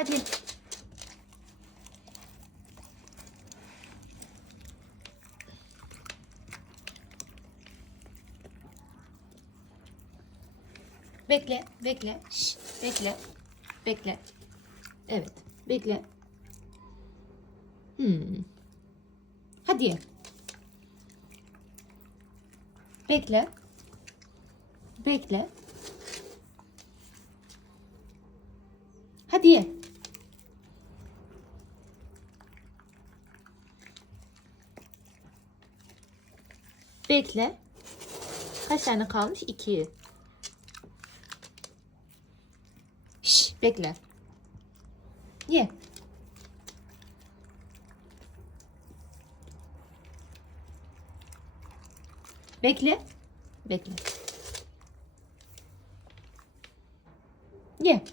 Hadi. Bekle, bekle. Şş, bekle. Bekle. Evet, bekle. Hadi ye. Bekle. Bekle. Hadi ye. Bekle. Kaç tane kalmış? 2. Şş, bekle. Ye. Bekle. Bekle. Ye.